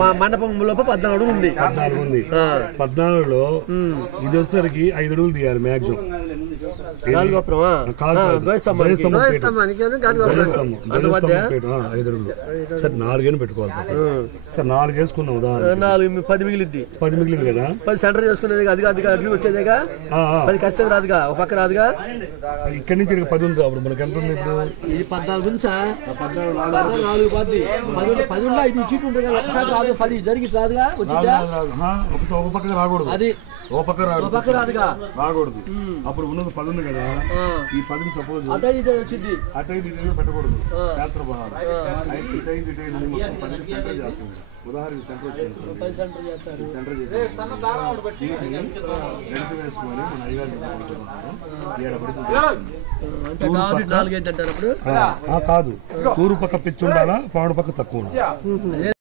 మా మండపం లోపల 14 అడుగులు ఉంది. 14లో ఇది వచ్చేసరికి 5 అడుగులు తీయాలి మాక్సిమం. సార్ 4 పెట్టుకోవాలి సార్. 4 వేసుకున్నాం. 10 మిగిలింది. 10 మిగిలింది కదా. 10 సెంటర్ చేసుకునేది అది అడ్లు వచ్చేదేగా. 10 కష్టం రాదుగా, ఒక పక్క రాదుగా. ఇక్కడి నుంచి 10 ఉంది. అప్పుడు మనకి ఎంత ఉంది ఇప్పుడు? ఇది 14 ఉంది సార్. 14 10 10 5 చీట్లు ఉంటుంది కదా. ఒకసారి రాదు, 10 జరిగి రాదుగా. వచ్చిందా? ఒక పక్క రాకూడదు. అది ఓ పక్క రాదుగా, రాకూడదు. అప్పుడు ఉన్నది 10 ఉంది కదా. ఈ 10 సపోజ్ అటు ఇది వచ్చింది. అటు ఇది పెట్టకూడదు. శాస్త్ర భాగాలు సెంటర్ చేస్తుంది. ఉదాహరణ సెంటర్ సెంటర్ వేసుకొని మన అయ్యగారు కాదు. తూరు పక్క పిచ్చి ఉండాలా, పాడు పక్క తక్కువ ఉండాలి.